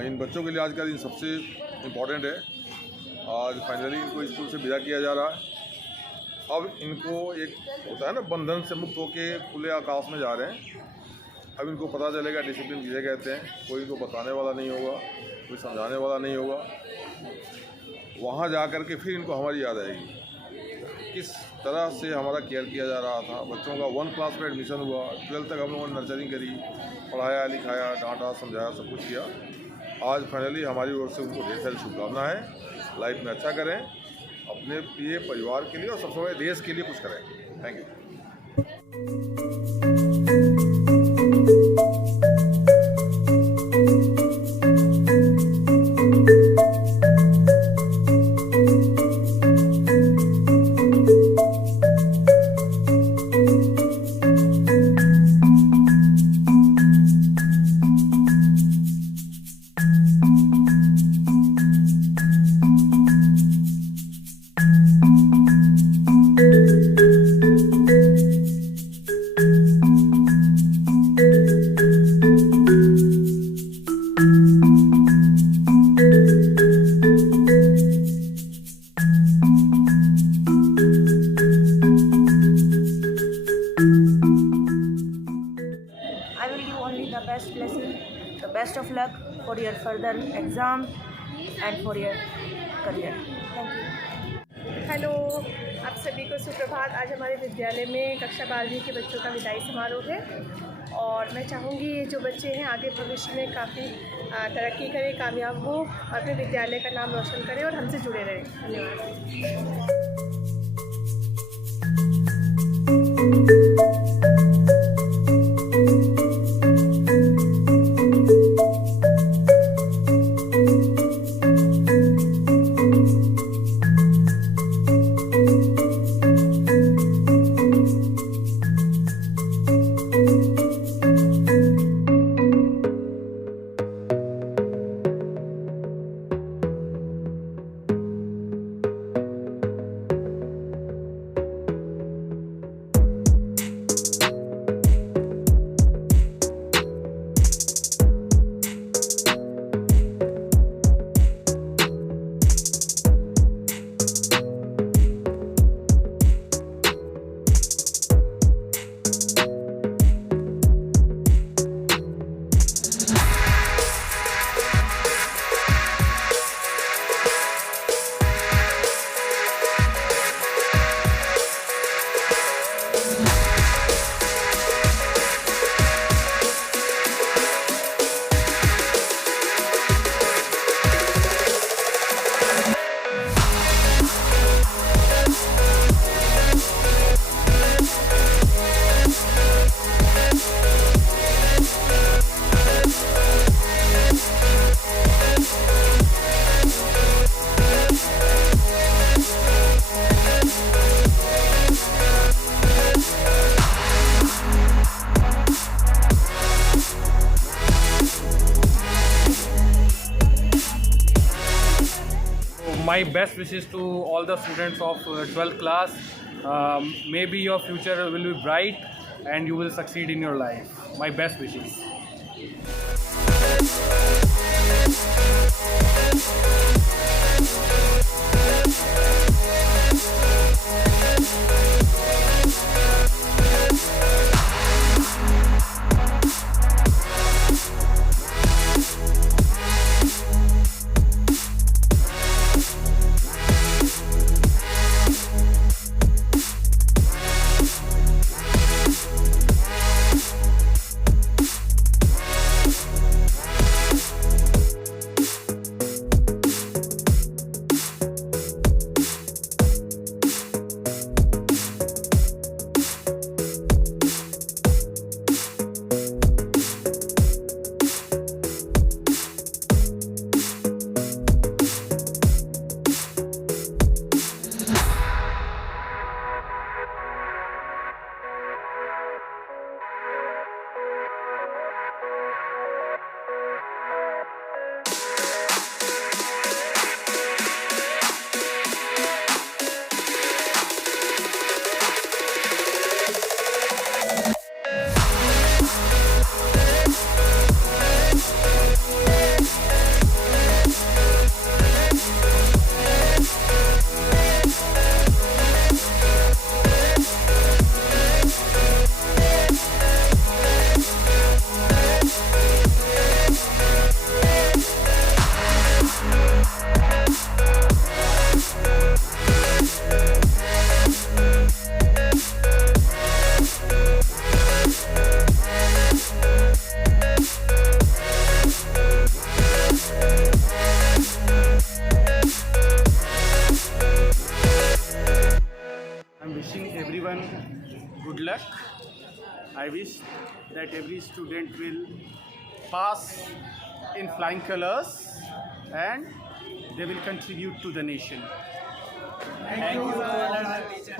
इन बच्चों के लिए आज का दिन सबसे इम्पोर्टेंट है। आज फाइनली इनको स्कूल से विदा किया जा रहा है। अब इनको एक होता है ना, बंधन से मुक्त होके खुले आकाश में जा रहे हैं। अब इनको पता चलेगा डिसिप्लिन किसे कहते हैं। कोई इनको बताने वाला नहीं होगा, कोई समझाने वाला नहीं होगा। वहाँ जा कर के फिर इनको हमारी याद आएगी किस तरह से हमारा केयर किया जा रहा था। बच्चों का 1 क्लास में एडमिशन हुआ, 12th तक हम लोगों ने नर्सरिंग करी, पढ़ाया लिखाया, डांटा समझाया, सब कुछ किया। आज फाइनली हमारी ओर से उनको ढेर सारी शुभकामनाएं हैं। लाइफ में अच्छा करें, अपने लिए, परिवार के लिए और सबसे बड़े देश के लिए कुछ करें। Thank you. The best of luck for your further exam and for your career. Thank you. Hello, आप सभी को सुप्रभात। आज हमारे विद्यालय में कक्षा 12वीं के बच्चों का विदाई समारोह है और मैं चाहूँगी ये जो बच्चे हैं आगे भविष्य में काफ़ी तरक्की करें, कामयाब हो और अपने विद्यालय का नाम रोशन करें और हमसे जुड़े रहें। धन्यवाद। My best wishes to all the students of 12th class. Maybe your future will be bright and you will succeed in your life. My best wishes. good luck. I wish that every student will pass in flying colors and they will contribute to the nation. Thank you to all our teachers.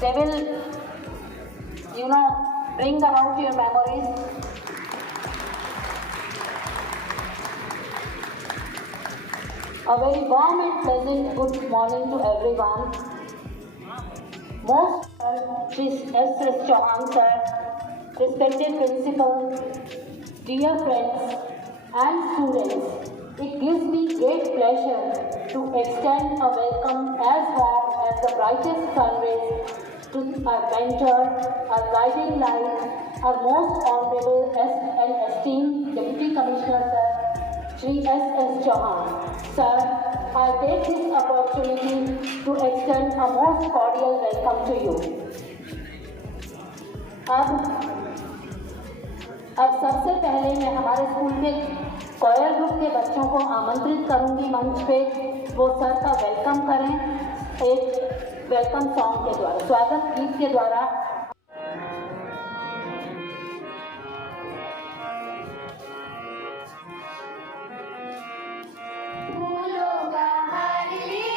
They will, bring about your memories. A very warm and pleasant good morning to everyone. Most Shri S. Chauhan sir, respected principal, dear friends and students, it gives me great pleasure to extend a welcome as warm as the brightest sun rays to our mentor, our guiding light, our most honorable and esteemed Deputy Commissioner Sir, Shri S. Chauhan. Sir, I take this opportunity to extend a most cordial welcome to you. अब सबसे पहले मैं हमारे school के कोयर group के बच्चों को आमंत्रित करूंगी मंच पे, वो सर का वेलकम करें एक वेलकम सॉन्ग के द्वारा, स्वागत गीत के द्वारा। फूलों का हार ले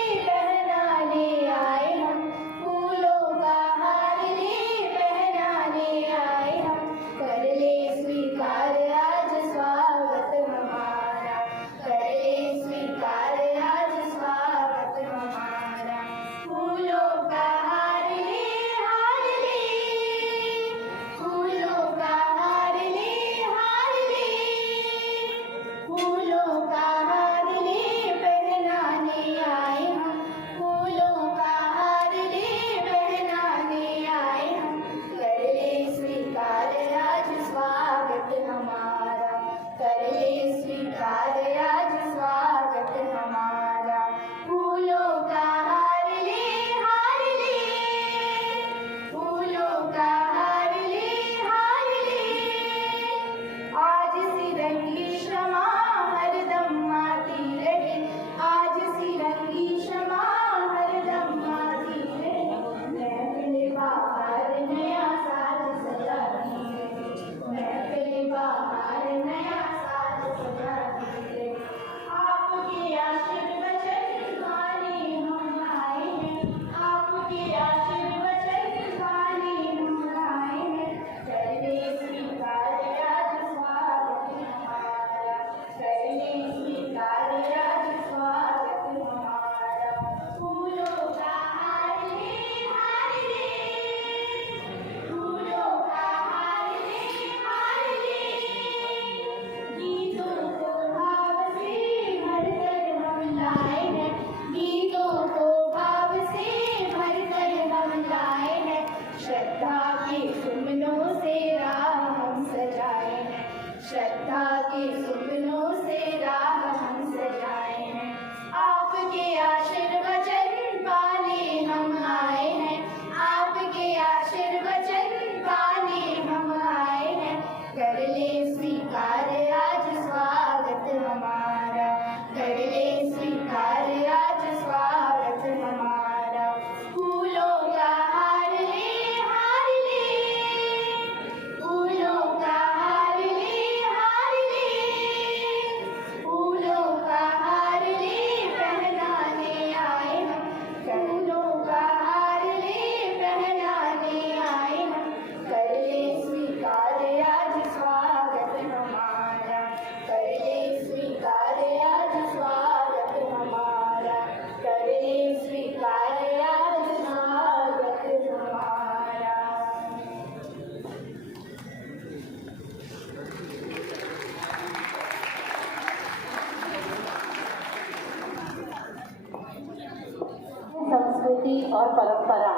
संस्कृति और परंपरा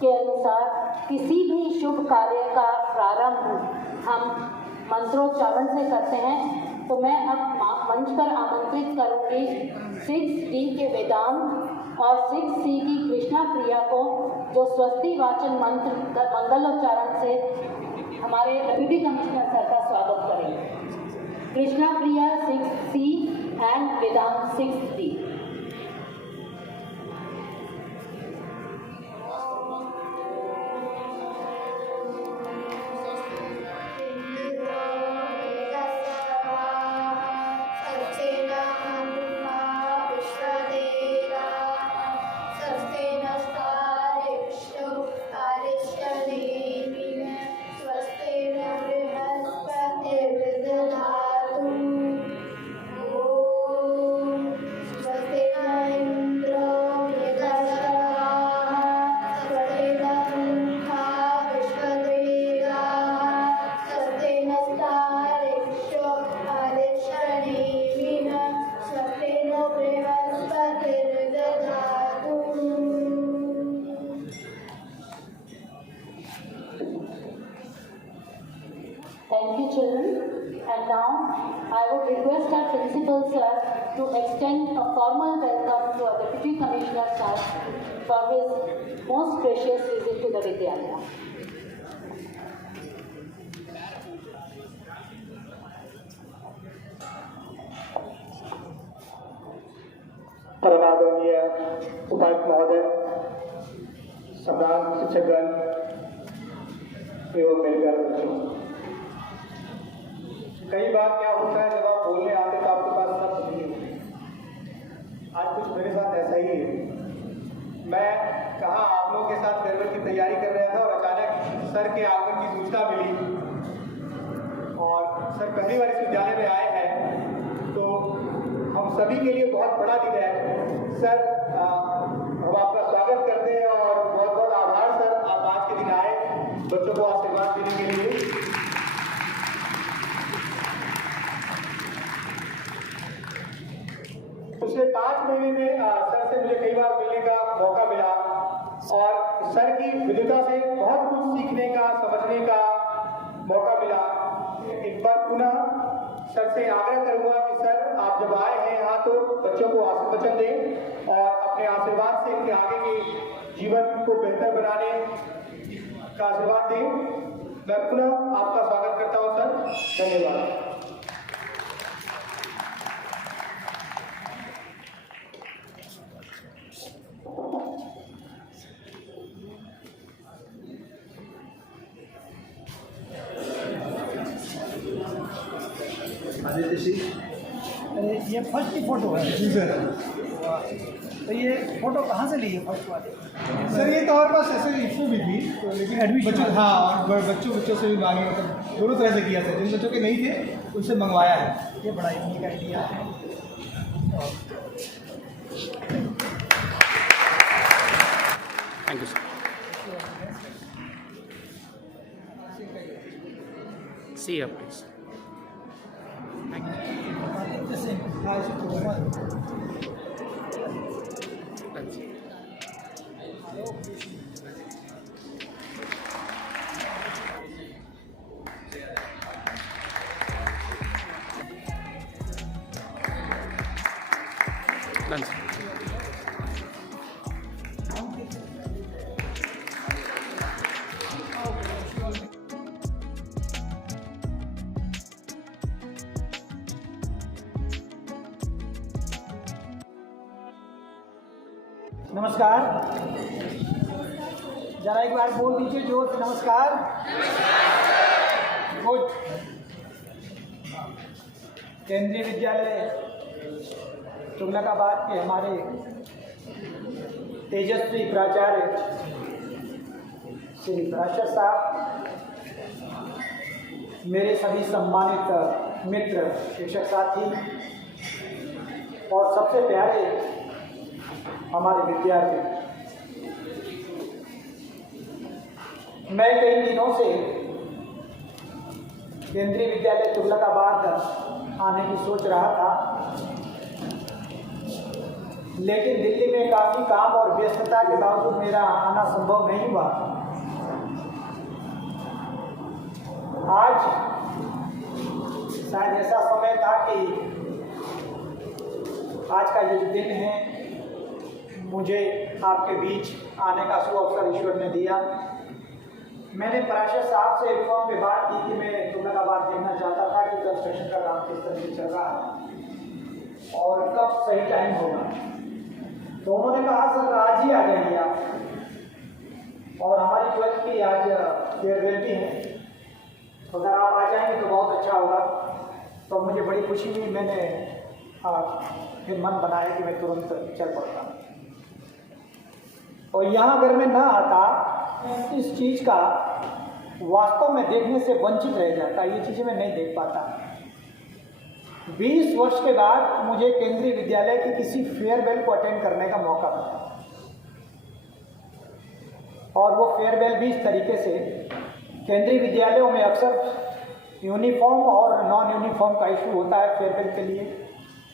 के अनुसार किसी भी शुभ कार्य का प्रारंभ हम मंत्रोच्चारण से करते हैं। तो मैं अब मंच पर आमंत्रित करूंगी 6D के वेदांत और 6C की कृष्णा प्रिया को, जो स्वस्ति वाचन मंत्र मंगलोच्चारण से हमारे डिप्टी कमिश्नर सर का स्वागत करेंगे। Krishna Priya 6C and Vedant 6D। Thank you, children. And now, I would request our principal sir to extend a formal welcome to our Deputy Commissioner sir for his most precious visit to the Vidyalaya. परमादरणीय उपायुक्त महोदय, सम्राट शिक्षकगण एवं मेरे प्यारे बच्चों, कई बार क्या होता है जब आप बोलने आते तो आपके पास शब्द नहीं होते। आज कुछ मेरे साथ ऐसा ही है। मैं कहाँ आप लोगों के साथ फेयरवेल की तैयारी कर रहा था और अचानक सर के आगमन की सूचना मिली और सर पहली बार इस विद्यालय में आए हैं, तो हम सभी के लिए बहुत बड़ा दिन है। सर हम आपका स्वागत करते हैं और बहुत बहुत आभार सर, आप आज के दिन आए बच्चों को आशीर्वाद देने के लिए। पिछले 5 महीने में सर से मुझे कई बार मिलने का मौका मिला और सर की विद्वता से बहुत कुछ सीखने का, समझने का मौका मिला। एक बार पुनः सर से आग्रह करूंगा कि सर आप जब आए हैं यहाँ तो बच्चों को आशीर्वचन दें और अपने आशीर्वाद से इनके आगे के जीवन को बेहतर बनाने का आशीर्वाद दें। मैं पुनः आपका स्वागत करता हूँ सर, धन्यवाद। ये फर्स्ट की फोटो है जी सर। तो ये फोटो कहाँ से ली है फर्स्ट वाली? सर ये तो हमारे पास ऐसे इशू भी थी, तो लेकिन एडमिशन बच्चों और बच्चों से भी मांगे, मतलब दोनों तरह से किया था। जिन बच्चों के नहीं थे उनसे मंगवाया है। ये बड़ा यूनिक आइडिया है। Thank you sir. See you, please. Thank you. Thank you. Thank you. नमस्कार, जरा एक बार बोल दीजिए जोर से, नमस्कार। गुड। केंद्रीय विद्यालय तुगलकाबाद के हमारे तेजस्वी प्राचार्य श्री भास्कर साहब, मेरे सभी सम्मानित मित्र, शिक्षक साथी और सबसे प्यारे हमारे विद्यार्थी, मैं कई दिनों से केंद्रीय विद्यालय तुगलकाबाद आने की सोच रहा था लेकिन दिल्ली में काफ़ी काम और व्यस्तता के बावजूद मेरा आना संभव नहीं हुआ। आज शायद ऐसा समय था कि आज का ये दिन है, मुझे आपके बीच आने का सुअवसर ईश्वर ने दिया। मैंने पराशर साहब से फोन पे बात की कि मैं तुगलकाबाद देखना चाहता था कि कंस्ट्रक्शन का काम किस तरह से चल रहा है और कब सही टाइम होगा। तो उन्होंने कहा सर आज ही आ जाइए आप, और हमारी 12th की आज फेयरवेल भी है, तो अगर आप आ जाएंगे तो बहुत अच्छा होगा। तो मुझे बड़ी खुशी हुई, मैंने फिर मन बनाया कि मैं तुरंत चल पड़ता। और यहाँ अगर मैं ना आता, इस चीज़ का वास्तव में देखने से वंचित रह जाता, ये चीज़ें मैं नहीं देख पाता। 20 वर्ष के बाद मुझे केंद्रीय विद्यालय की किसी फेयरवेल को अटेंड करने का मौका मिला, और वो फेयरवेल भी इस तरीके से, केंद्रीय विद्यालयों में अक्सर यूनिफॉर्म और नॉन यूनिफॉर्म का इशू होता है फेयरवेल के लिए।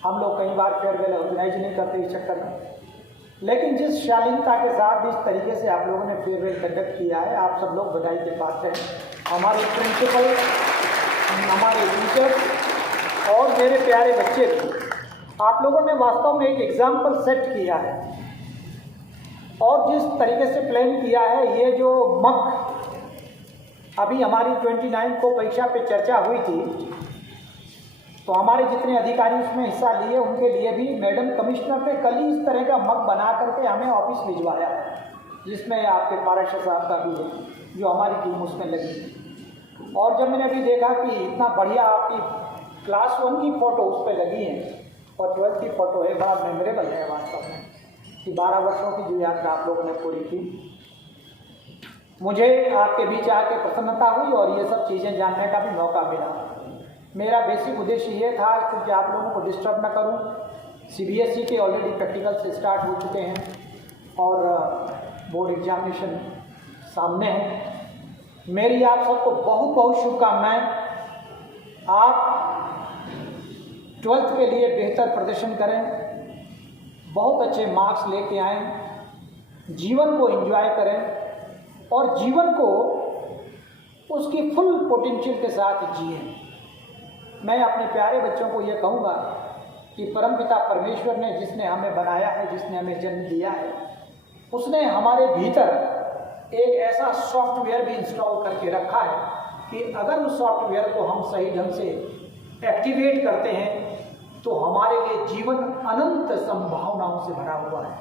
हम लोग कई बार फेयरवेल ऑर्गेनाइज नहीं करते इस चक्कर में, लेकिन जिस शालीनता के साथ जिस तरीके से आप लोगों ने फेयरवेल कंडक्ट किया है, आप सब लोग बधाई के पात्र हैं। हमारे प्रिंसिपल, हमारे टीचर्स और मेरे प्यारे बच्चे भी, आप लोगों ने वास्तव में एक एग्जाम्पल सेट किया है। और जिस तरीके से प्लान किया है, ये जो मक अभी हमारी 29 को परीक्षा पे चर्चा हुई थी, तो हमारे जितने अधिकारी उसमें हिस्सा लिए, उनके लिए भी मैडम कमिश्नर ने कल ही इस तरह का मग बना करके हमें ऑफिस भिजवाया है, जिसमें आपके पाराशर साहब का भी है, जो हमारी टीम उसमें लगी। और जब मैंने अभी देखा कि इतना बढ़िया आपकी क्लास 1 की फ़ोटो उस पर लगी है और 12th की फ़ोटो है, बड़ा मेमोरेबल है वास्तव में कि 12 वर्षों की जो यात्रा आप लोगों ने पूरी की। मुझे आपके बीच आके प्रसन्नता हुई और ये सब चीज़ें जानने का भी मौका मिला। मेरा बेसिक उद्देश्य ये था कि आप लोगों को डिस्टर्ब न करूं। CBSE के ऑलरेडी प्रैक्टिकल्स स्टार्ट हो चुके हैं और बोर्ड एग्जामिनेशन सामने है। मेरी आप सबको बहुत बहुत शुभकामनाएं। आप 12th के लिए बेहतर प्रदर्शन करें, बहुत अच्छे मार्क्स लेके आएँ, जीवन को एंजॉय करें और जीवन को उसकी फुल पोटेंशियल के साथ जिएं। मैं अपने प्यारे बच्चों को ये कहूँगा कि परमपिता परमेश्वर ने, जिसने हमें बनाया है, जिसने हमें जन्म दिया है, उसने हमारे भीतर एक ऐसा सॉफ्टवेयर भी इंस्टॉल करके रखा है कि अगर उस सॉफ्टवेयर को हम सही ढंग से एक्टिवेट करते हैं तो हमारे लिए जीवन अनंत संभावनाओं से भरा हुआ है।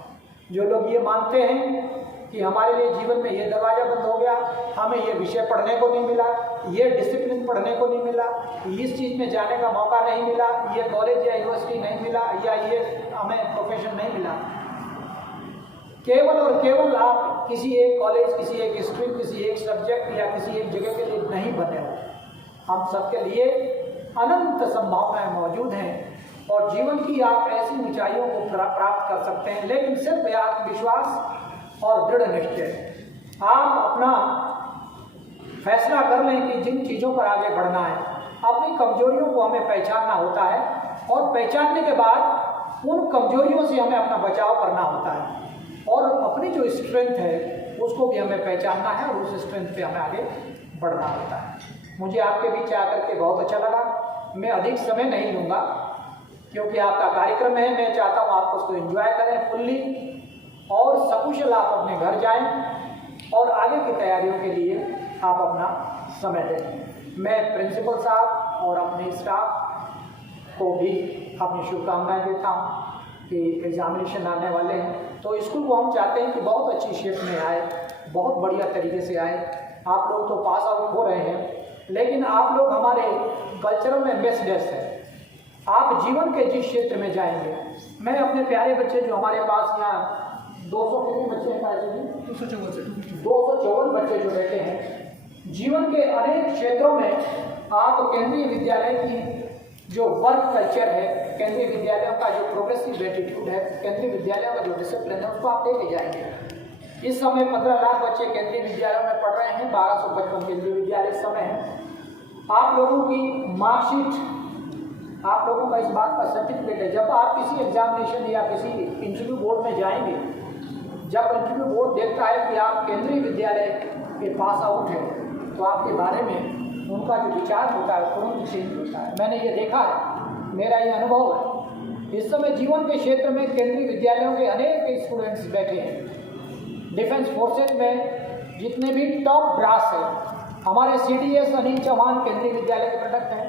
जो लोग ये मानते हैं कि हमारे लिए जीवन में ये दरवाज़ा बंद हो गया, हमें ये विषय पढ़ने को नहीं मिला, ये डिसिप्लिन पढ़ने को नहीं मिला, इस चीज़ में जाने का मौका नहीं मिला, ये कॉलेज या यूनिवर्सिटी नहीं मिला, या ये हमें प्रोफेशन नहीं मिला, केवल और केवल आप किसी एक कॉलेज, किसी एक स्ट्रीम, किसी एक सब्जेक्ट या किसी एक जगह के लिए नहीं बने हो। हम सबके लिए अनंत संभावनाएं मौजूद हैं और जीवन की आप ऐसी ऊंचाइयों को प्राप्त कर सकते हैं, लेकिन सिर्फ आत्मविश्वास और दृढ़ निश्चय। आप अपना फैसला कर लें कि जिन चीज़ों पर आगे बढ़ना है, अपनी कमजोरियों को हमें पहचानना होता है और पहचानने के बाद उन कमजोरियों से हमें अपना बचाव करना होता है और अपनी जो स्ट्रेंथ है उसको भी हमें पहचानना है और उस स्ट्रेंथ पे हमें आगे बढ़ना होता है। मुझे आपके बीच आकर के बहुत अच्छा लगा। मैं अधिक समय नहीं लूँगा क्योंकि आपका कार्यक्रम है। मैं चाहता हूँ आप उसको एंजॉय करें फुल्ली और सकुशल आप अपने घर जाएं और आगे की तैयारियों के लिए आप अपना समय दें। मैं प्रिंसिपल साहब और अपने स्टाफ को भी अपनी शुभकामनाएं देता हूँ कि एग्जामिनेशन आने वाले हैं, तो स्कूल को हम चाहते हैं कि बहुत अच्छी शेप में आए, बहुत बढ़िया तरीके से आए। आप लोग तो पास आउट हो रहे हैं, लेकिन आप लोग हमारे कल्चरल एम्बेसडर्स हैं। आप जीवन के जिस क्षेत्र में जाएंगे, मैं अपने प्यारे बच्चे जो हमारे पास यहाँ 200 कितने बच्चे हैं, 254 बच्चे जो बैठे हैं, जीवन के अनेक क्षेत्रों में आप केंद्रीय विद्यालय की जो वर्क कल्चर है, केंद्रीय विद्यालयों का जो प्रोग्रेसिव एटीट्यूड है, केंद्रीय विद्यालयों का जो डिसिप्लिन है, उसको आप लेके जाएंगे। इस समय 15 लाख बच्चे केंद्रीय विद्यालयों में पढ़ रहे हैं, 1255 केंद्रीय विद्यालय इस समय हैं। आप लोगों की मार्कशीट आप लोगों का इस बात का सर्टिफिकेट है। जब आप किसी एग्जामिनेशन या किसी इंटरव्यू बोर्ड में जाएंगे, जब इंटरव्यू बोर्ड देखता है कि आप केंद्रीय विद्यालय के पास आउट हैं, तो आपके बारे में उनका जो विचार होता है तुरंत चेंज होता है। मैंने ये देखा है, मेरा ये अनुभव है। इस समय जीवन के क्षेत्र में केंद्रीय विद्यालयों के अनेक स्टूडेंट्स बैठे हैं। डिफेंस फोर्सेज में जितने भी टॉप ब्रास हैं, हमारे CDS अनिल चौहान केंद्रीय विद्यालय के प्रोडक्ट हैं।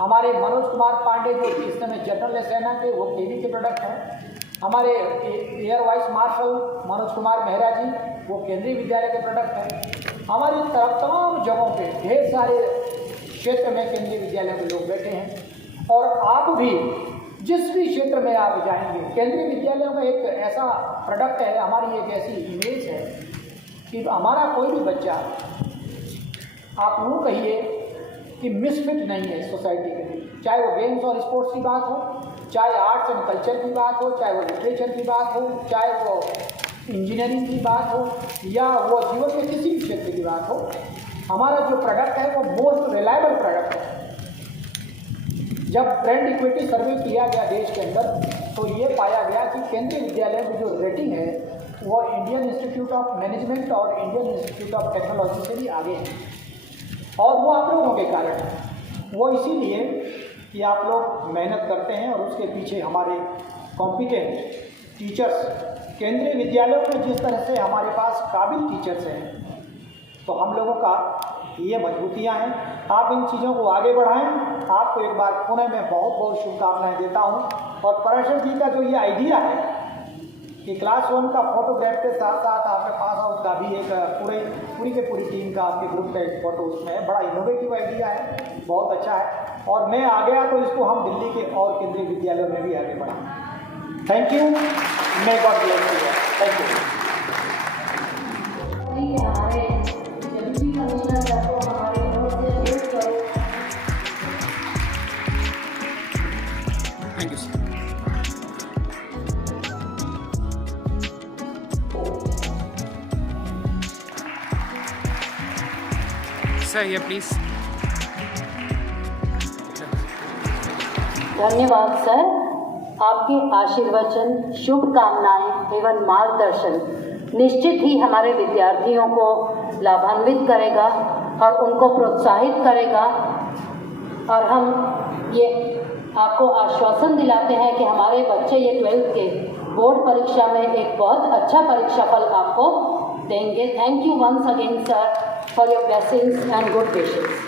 हमारे मनोज कुमार पांडे जो इस समय जनरल सेना के, वो केवी के प्रोडक्ट हैं। हमारे air vice marshal Manoj Kumar Mehra ji, वो केंद्रीय विद्यालय के प्रोडक्ट हैं। हमारी तमाम जगहों पे ढेर सारे क्षेत्र में केंद्रीय विद्यालय के लोग बैठे हैं। और आप भी जिस भी क्षेत्र में आप जाएंगे, केंद्रीय विद्यालयों का एक ऐसा प्रोडक्ट है, हमारी एक ऐसी इमेज है कि हमारा कोई भी बच्चा, आप यूँ कहिए कि मिसफिट नहीं है सोसाइटी के लिए। चाहे वो गेम्स और स्पोर्ट्स की बात हो, चाहे आर्ट्स एंड कल्चर की बात हो, चाहे वो लिटरेचर की बात हो, चाहे वो इंजीनियरिंग की बात हो, या वो जीवन के किसी भी क्षेत्र की बात हो, हमारा जो प्रोडक्ट है वो मोस्ट रिलायबल प्रोडक्ट है। जब ब्रांड इक्विटी सर्वे किया गया देश के अंदर, तो ये पाया गया कि केंद्रीय विद्यालय की जो रेटिंग है वो इंडियन इंस्टीट्यूट ऑफ मैनेजमेंट और इंडियन इंस्टीट्यूट ऑफ टेक्नोलॉजी से भी आगे है। और वो आप लोगों के कारण है। वो इसीलिए कि आप लोग मेहनत करते हैं और उसके पीछे हमारे कॉम्पिटेंट टीचर्स, केंद्रीय विद्यालयों में जिस तरह से हमारे पास काबिल टीचर्स हैं, तो हम लोगों का ये मजबूतियाँ हैं। आप इन चीज़ों को आगे बढ़ाएं। आपको एक बार पुनः मैं बहुत बहुत शुभकामनाएं देता हूँ। और पराशर जी का जो ये आइडिया है कि क्लास 1 का फोटोग्राफ के साथ साथ आपके पास आउट का भी एक पूरी के पूरी टीम का, आपके ग्रुप का एक फ़ोटो उसमें है, बड़ा इनोवेटिव आइडिया है, बहुत अच्छा है। और मैं आ गया तो इसको हम दिल्ली के और केंद्रीय विद्यालयों में भी आगे बढ़ाएं। Thank you, may God bless you. Thank you. Thank you sir. Sir ये प्लीज़। धन्यवाद सर। आपके आशीर्वचन, शुभकामनाएं एवं मार्गदर्शन निश्चित ही हमारे विद्यार्थियों को लाभान्वित करेगा और उनको प्रोत्साहित करेगा। और हम ये आपको आश्वासन दिलाते हैं कि हमारे बच्चे ये 12th के बोर्ड परीक्षा में एक बहुत अच्छा परीक्षा फल आपको देंगे। Thank you once again sir for your blessings and good wishes.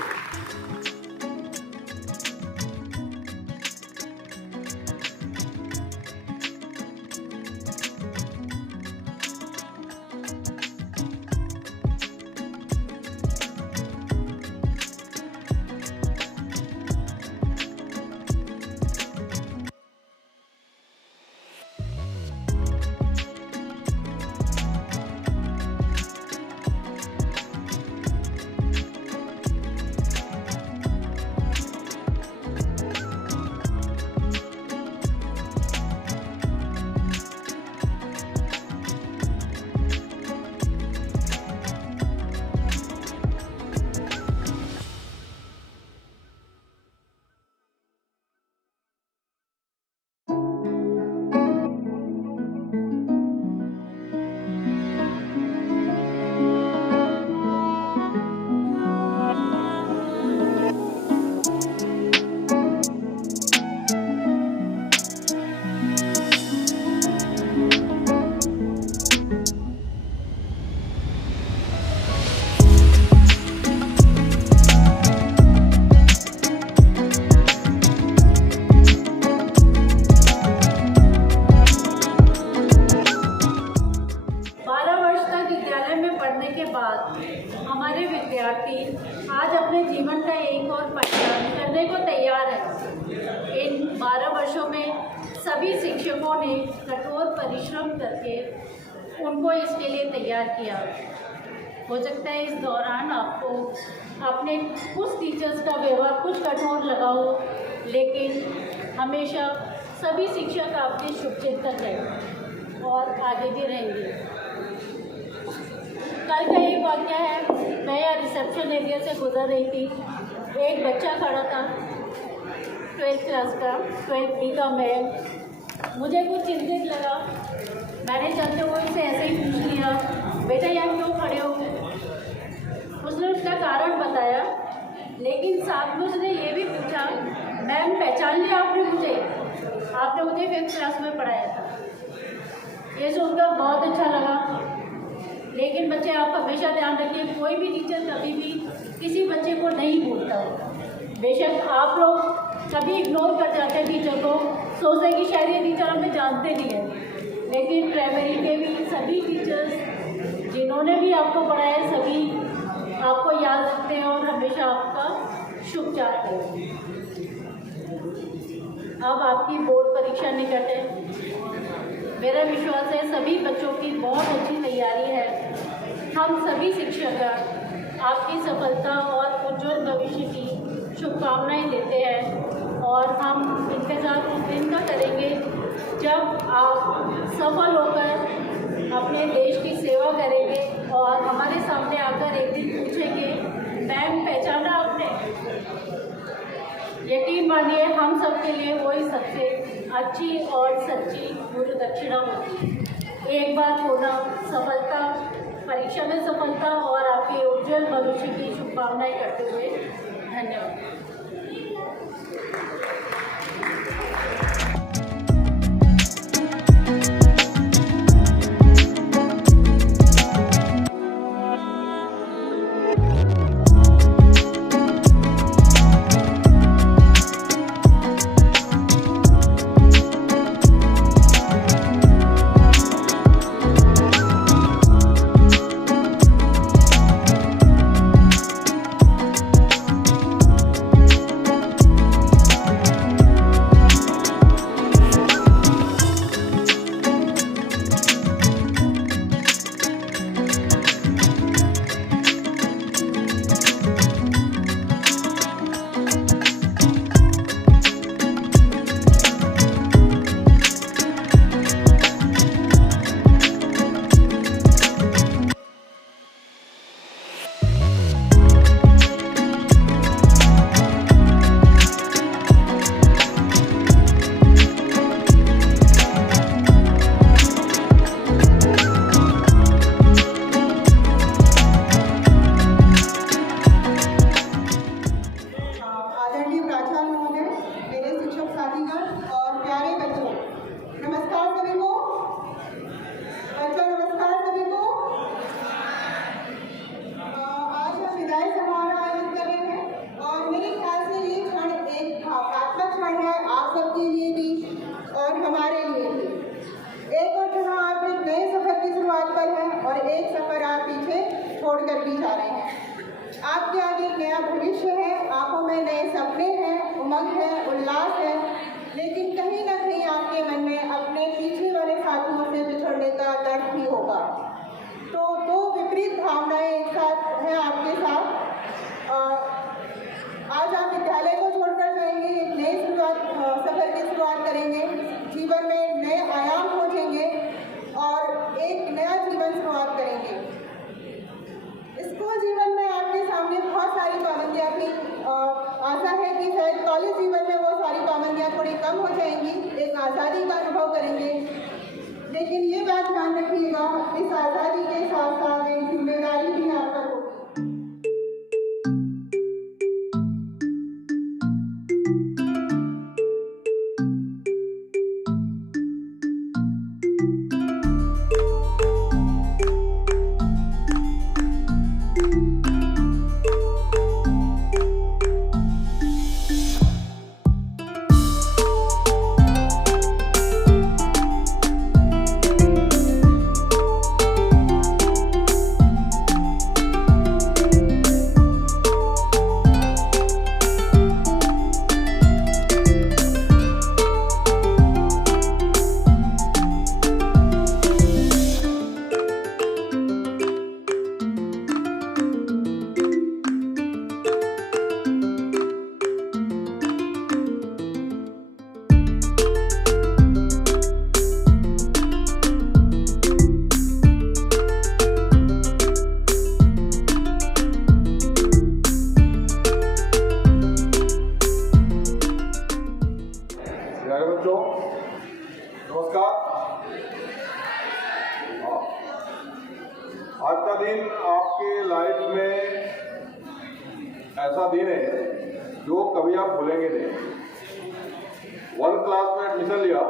हमारे विद्यार्थी आज अपने जीवन का एक और पहचान करने को तैयार है। इन 12 वर्षों में सभी शिक्षकों ने कठोर परिश्रम करके उनको इसके लिए तैयार किया। हो सकता है इस दौरान आपको अपने कुछ टीचर्स का व्यवहार कुछ कठोर लगा हो, लेकिन हमेशा सभी शिक्षक आपके शुभचिंतक हैं और आगे भी रहेंगे। कल का एक वाक़या है, मैं यहाँ रिसेप्शन एरिया से गुजर रही थी। एक बच्चा खड़ा था, 12th क्लास का 12th बी का मैम, मुझे कुछ चिंतित लगा। मैंने चलते हुए उनसे ऐसे ही पूछ लिया, बेटा यहाँ क्यों खड़े हो? उसने उसका कारण बताया, लेकिन साथ में उसने ये भी पूछा, मैम पहचान लिया आपने मुझे? आपने मुझे 5th क्लास में पढ़ाया था। ये सुनकर बहुत अच्छा लगा। लेकिन बच्चे, आप हमेशा ध्यान रखिए, कोई भी टीचर कभी भी किसी बच्चे को नहीं भूलता होगा। बेशक आप लोग कभी इग्नोर कर जाते हैं टीचर को, सोचते हैं कि शायद ये टीचर हमें जानते नहीं हैं, लेकिन प्राइमरी के भी सभी टीचर्स जिन्होंने भी आपको पढ़ाया है, सभी आपको याद रखते हैं और हमेशा आपका शुभ चाहते हैं। अब आपकी बोर्ड परीक्षा निकट है। मेरा विश्वास है सभी बच्चों की बहुत अच्छी तैयारी है। हम सभी शिक्षक आपकी सफलता और उज्जवल भविष्य की शुभकामनाएं देते हैं और हम इंतज़ार उस दिन का करेंगे जब आप सफल होकर अपने देश की सेवा करेंगे और हमारे सामने आकर एक दिन पूछेंगे, मैम पहचाना आपने? यकीन मानिए हम सब के लिए वही सबसे अच्छी और सच्ची गुरु दक्षिणा होती है। एक बार होना सफलता, परीक्षा में सफलता और आपके उज्जवल भविष्य की शुभकामनाएं करते हुए धन्यवाद। दिन आपके लाइफ में ऐसा दिन है जो कभी आप भूलेंगे नहीं। 1 क्लास में एडमिशन लिया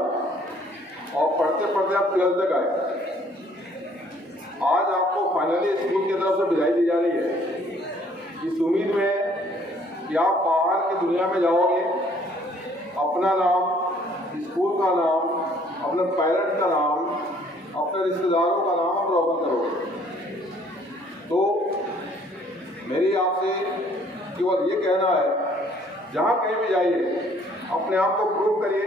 और पढ़ते पढ़ते आप 12th तक आए। आज आपको फाइनली स्कूल की तरफ से विदाई दी जा रही है, इस उम्मीद में कि आप बाहर की दुनिया में जाओगे, अपना नाम, स्कूल का नाम, अपने पेरेंट्स का नाम, अपने रिश्तेदारों का नाम आप रोशन करोगे। तो मेरी आपसे केवल ये कहना है, जहाँ कहीं भी जाइए अपने आप को प्रूव करिए,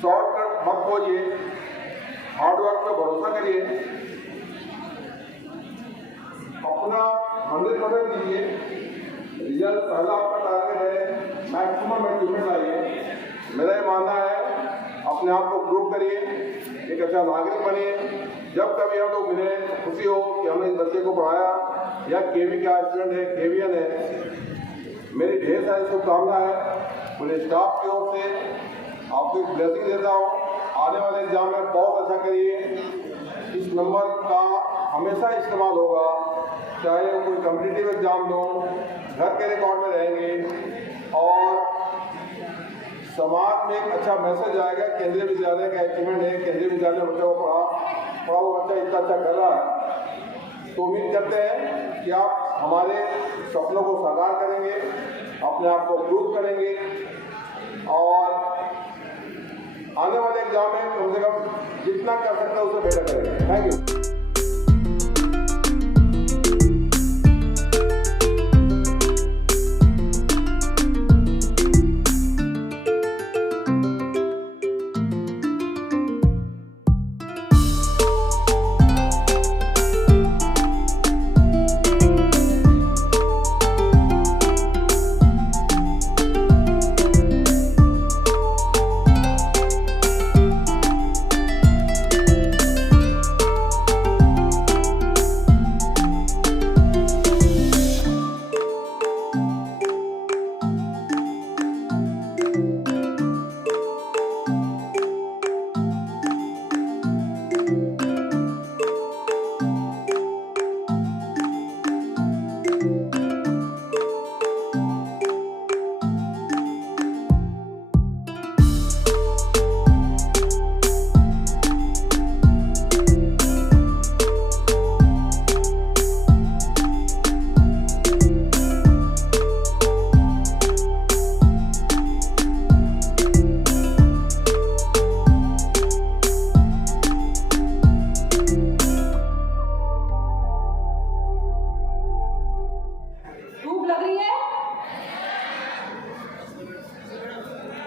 शॉर्टकट मत खोजिए, हार्डवर्क पे भरोसा करिए, अपना 100% दीजिए। रिजल्ट पहला आपका टारगेट है, मैक्सिमम अचीवमेंट लाइए। मेरा ये मानना है, अपने आप को प्रूव करिए, एक अच्छा नागरिक बनिए। जब कभी हम लोग मिले, खुशी हो कि हमने इस बच्चे को पढ़ाया या केवी का स्टूडेंट है, केवीएन है, मेरी ढेर सारी शुभकामना है। पूरे स्टाफ की ओर से आपको एक ब्लेसिंग देता हूँ। आने वाले एग्जाम में बहुत अच्छा करिए। इस नंबर का हमेशा इस्तेमाल होगा, चाहे वो कोई कॉम्पिटिटिव एग्जाम दो, घर के रिकॉर्ड में रहेंगे और समाज में एक अच्छा मैसेज आएगा। केंद्रीय विद्यालय का अचीवमेंट है, केंद्रीय विद्यालय बच्चों को पढ़ा वो बच्चा इतना अच्छा कर रहा है। तो उम्मीद करते हैं कि आप हमारे सपनों को साकार करेंगे, अपने आप को प्रूव करेंगे और आने वाले एग्जाम में कम से कम जितना कर सकते हैं उससे बेहतर करेंगे। Thank you.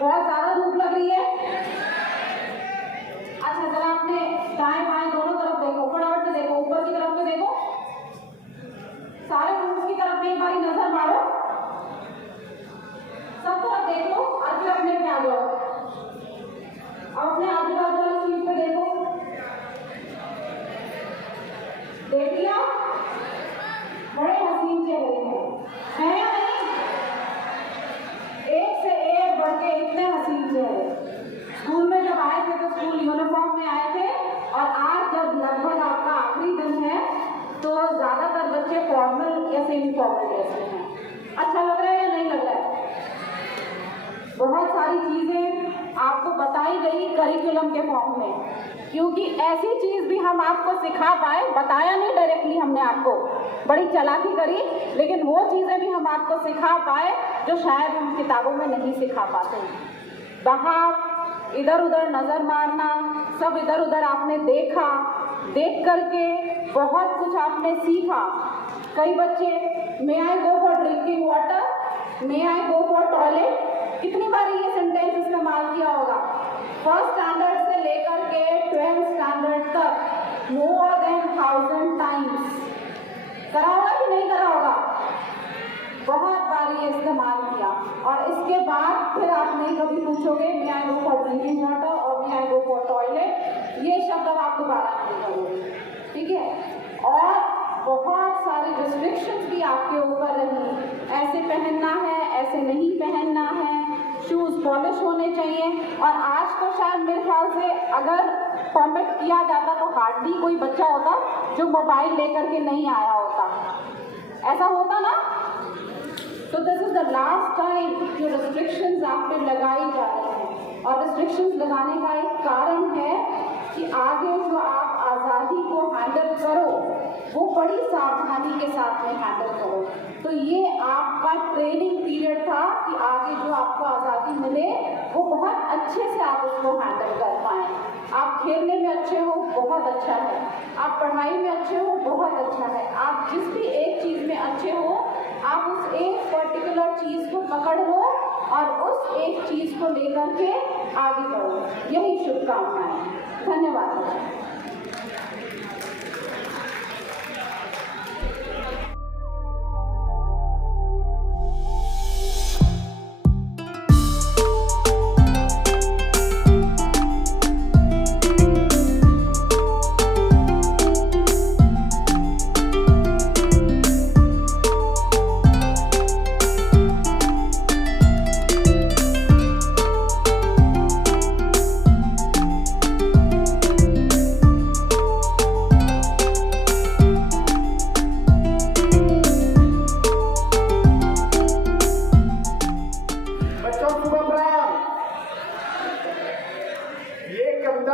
बहुत ज़्यादा धूप लग रही है। अच्छा जरा आपने दाएं बाएं दोनों तरफ देखो, फटाफट से देखो, ऊपर की तरफ में देखो, सारे रूम्स की तरफ में एक बारी नजर मारो, सब तरफ देख लो और फिर अपने पे आ जाओ। अब अपने आजू बाजू वाली सीट पे देखो, देख लिया? बड़े हसीन चेहरे हैं या नहीं? एक से एक बढ़ के इतने हसीन चेहरे। स्कूल में जब आए थे तो स्कूल यूनिफॉर्म में आए थे और आज जब लगभग आपका आखिरी दिन है तो ज्यादातर बच्चे फॉर्मल या सेमी फॉर्मल ड्रेस में हैं। अच्छा लग रहा है या नहीं लग रहा है? बहुत सारी चीजें आपको बताई गई करिकुलम के फॉर्म में, क्योंकि ऐसी चीज भी हम आपको सिखा पाए, बताया नहीं डायरेक्टली हमने आपको, बड़ी चालाकी करी, लेकिन वो चीजें भी हम आपको सिखा पाए जो शायद हम किताबों में नहीं सिखा पाते। वहाँ इधर उधर नजर मारना, सब इधर उधर आपने देखा, देख करके बहुत कुछ आपने सीखा। कई बच्चे may I go for drinking water, may I go for toilet, कितनी बार ये सेंटेंस इस्तेमाल किया होगा? फर्स्ट स्टैंडर्ड से लेकर के 12th स्टैंडर्ड तक मोर देन 1000 टाइम्स करा होगा कि नहीं करा होगा? बहुत बार ये इस्तेमाल किया और इसके बाद फिर आप नहीं कभी पूछोगे मे I go for drinking water और मे आई गो फॉर टॉयलेट, ये शब्द अब आप दोबारा नहीं करोगे, ठीक है? और बहुत सारी रिस्ट्रिक्शंस भी आपके ऊपर रही, ऐसे पहनना है, ऐसे नहीं पहनना है, शूज़ पॉलिश होने चाहिए। और आज तो शायद मेरे ख्याल से अगर परमिट किया जाता तो हार्डली कोई बच्चा होता जो मोबाइल लेकर के नहीं आया होता, ऐसा होता ना। तो this is the last time जो रिस्ट्रिक्शंस आप पे लगाई जा रही हैं, और रिस्ट्रिक्शंस लगाने का एक कारण है कि आगे जो आप आज़ादी को हैंडल करो वो बड़ी सावधानी के साथ में हैंडल करो। तो ये आपका ट्रेनिंग पीरियड था कि आगे जो आपको आज़ादी मिले वो बहुत अच्छे से आप उसको हैंडल कर पाएँ। आप खेलने में अच्छे हो, बहुत अच्छा है। आप पढ़ाई में अच्छे हो, बहुत अच्छा है। आप जिस भी एक चीज़ में अच्छे हो, आप उस एक पर्टिकुलर चीज़ को पकड़ लो और उस एक चीज़ को लेकर के आगे बढ़ो। यही शुभकामनाएं। धन्यवाद।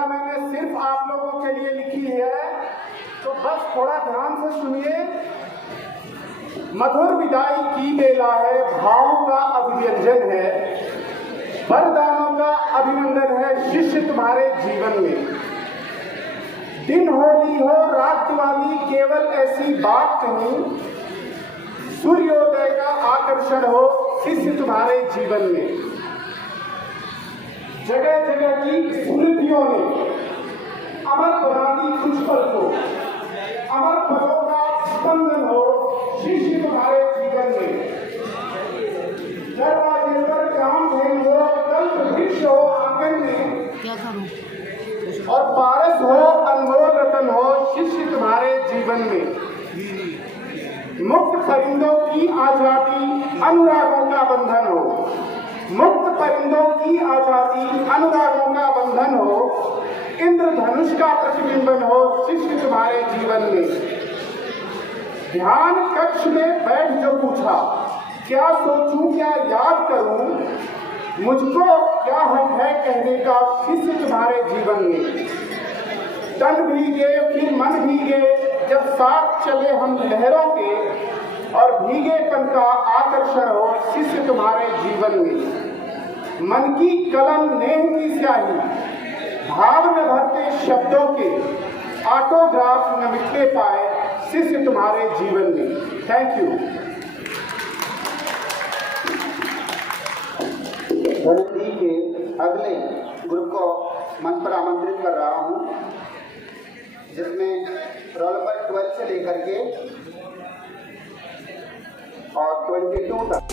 मैंने सिर्फ आप लोगों के लिए लिखी है, तो बस थोड़ा ध्यान से सुनिए। मधुर विदाई की बेला है, भावों का अभिव्यंजन है, वरदानों का अभिनंदन है शिष्य तुम्हारे जीवन में। दिन होली हो रात दिवाली, केवल ऐसी बात कहूं, सूर्योदय का आकर्षण हो शिष्य तुम्हारे जीवन में। जगह जगह की स्मृतियों ने अमर बना दी कुछ पल को, अमर पलों का स्पंदन हो शिष्य तुम्हारे जीवन में। दरवाजे पर काम भेल हो, कल्प वृक्ष हो आंगन में, क्या करूं? और पारस हो अनमोल रतन हो शिष्य तुम्हारे जीवन में। मुक्त परिंदों की आजादी अनुरागों का बंधन हो, मुक्त परिंदों की आजादी अनुरागों का बंधन हो, इंद्रधनुष का प्रतिबिंबन हो शिष्य तुम्हारे जीवन में। ध्यान कक्ष में बैठ जो पूछा, क्या सोचूं क्या याद करूं, मुझको क्या हक है कहने का शिष्य तुम्हारे जीवन में। तन भीगे फिर मन भीगे, जब साथ चले हम लहरों के, और भीगेपन का आकर्षण हो शिष्य तुम्हारे जीवन में। मन की कलम नेह की स्याही, भाव न भरते शब्दों के, ऑटोग्राफ न मिटने पाए शिष्य तुम्हारे जीवन में। Thank you. धरती के अगले ग्रुप को मंच पर आमंत्रित कर रहा हूँ, जिसमें रोल नंबर 12 से लेकर के और 22 तक।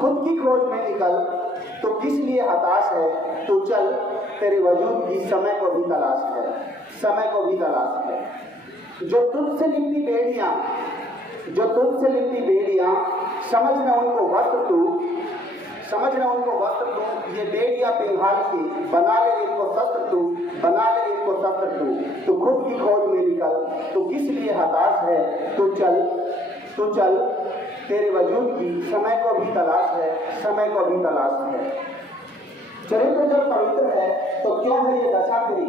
खुद की खोज में निकल, तो किस लिए हताश है, तो चल तेरे वजूद की समय को भी तलाश है, समय को भी तलाश है। जो तुझसे लिपटी बेड़ियां, जो तुझसे लिपटी बेड़ियां, समझ न उनको वस्त्र तू, समझ न उनको वस्त्र तू, ये बेड़ियां पिघाल के बना ले इनको शस्त्र तू, बना ले इनको शस्त्र तू। तो खुद की खोज में निकल, तो किस लिए हताश है, तो चल, तो चल तेरे वजूद की समय को भी तलाश है, समय को भी तलाश है। चरित्र जब पवित्र है तो क्यों है ये दशा तेरी,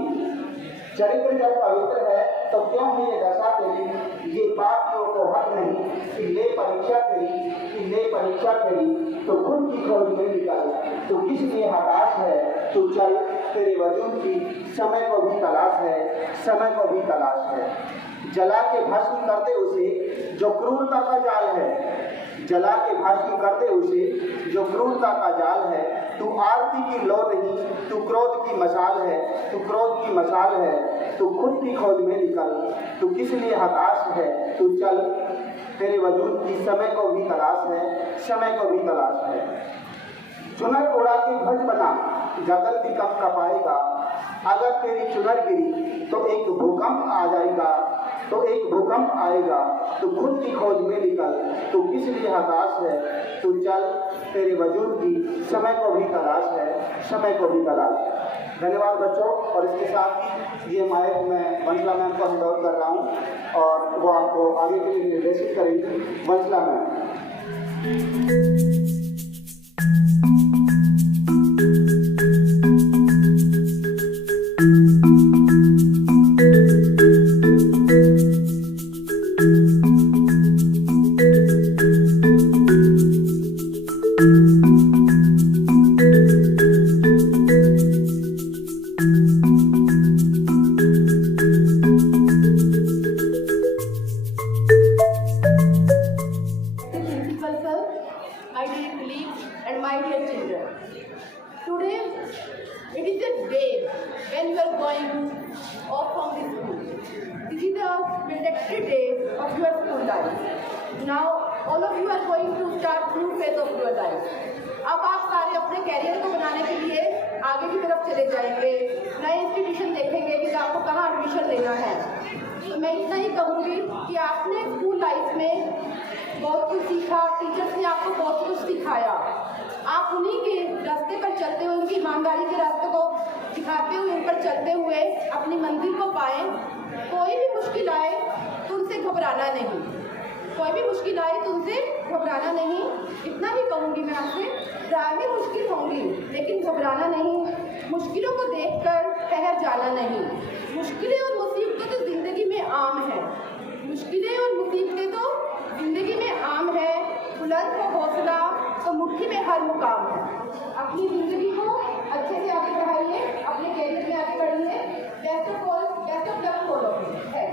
चरित्र जब पवित्र है तो क्यों है ये दशा तेरी, ये पापियों को हक नहीं कि ले परीक्षा तेरी, कि ले परीक्षा तेरी। तो खुद की खोज में निकल, तो किस लिए हताश है, तो चल तेरे वजूद की समय को भी तलाश है, समय को भी तलाश है। जला के भस्म करते उसे जो क्रूरता का जाल है, जला के भस्म करते उसे जो क्रूरता का जाल है। तू आरती की लौ नहीं, तू क्रोध की मशाल है, तू क्रोध की मशाल है। तू खुद की खोज में निकल, तू किस लिए हताश है, तू चल तेरे वजूद की समय को भी तलाश है, समय को भी तलाश है। चुनर उड़ा के ध्वज बना गगन भी कब कपाएगा, अगर तेरी चुनर गिरी तो एक भूकंप आ जाएगा, तो एक भूकंप आएगा। तो खुद की खोज में निकल, तो किस लिए हताश है, तो चल तेरे वजूद की समय को भी तलाश है, समय को भी तलाश है। धन्यवाद बच्चों। और इसके साथ ये माइक मैं वंशला मैम को हैंड ओवर कर रहा हूँ और वो आपको आगे के लिए निर्देशित करेंगी। वंशला ma'am. My dear colleagues and my dear children, today it is a day when you are going off from the school. This is the mandatory day of your school life. Now all of you are going to start new phase of your life. अब आप सारे अपने career को बनाने के लिए आगे की तरफ चले जाएंगे, नए इंस्टीट्यूशन देखेंगे कि आपको कहाँ एडमिशन लेना है। तो मैं इतना ही कहूँगी कि आपने स्कूल लाइफ में बहुत कुछ सीखा, टीचर्स ने आपको बहुत कुछ सिखाया। आप उन्हीं के रास्ते पर चलते हुए, उनकी ईमानदारी के रास्ते को दिखाते हुए, उन पर चलते हुए अपनी मंजिल को पाएं। कोई भी मुश्किल आए तो उनसे घबराना नहीं, कोई भी मुश्किल आए तो उनसे घबराना नहीं। इतना ही कहूँगी मैं आपसे, राहें मुश्किल होंगी लेकिन घबराना नहीं, मुश्किलों को देखकर ठहर जाना नहीं। मुश्किलें और मुसीबतें तो ज़िंदगी में आम है, मुश्किलें और मुसीबतें तो ज़िंदगी में आम है। बुलंद हो हौसला तो मुट्ठी में हर मुकाम है। अपनी ज़िंदगी को अच्छे से आगे बढ़ाइए, अपने कैरियर में आगे बढ़िए। बेस्ट ऑफ लक फॉर है।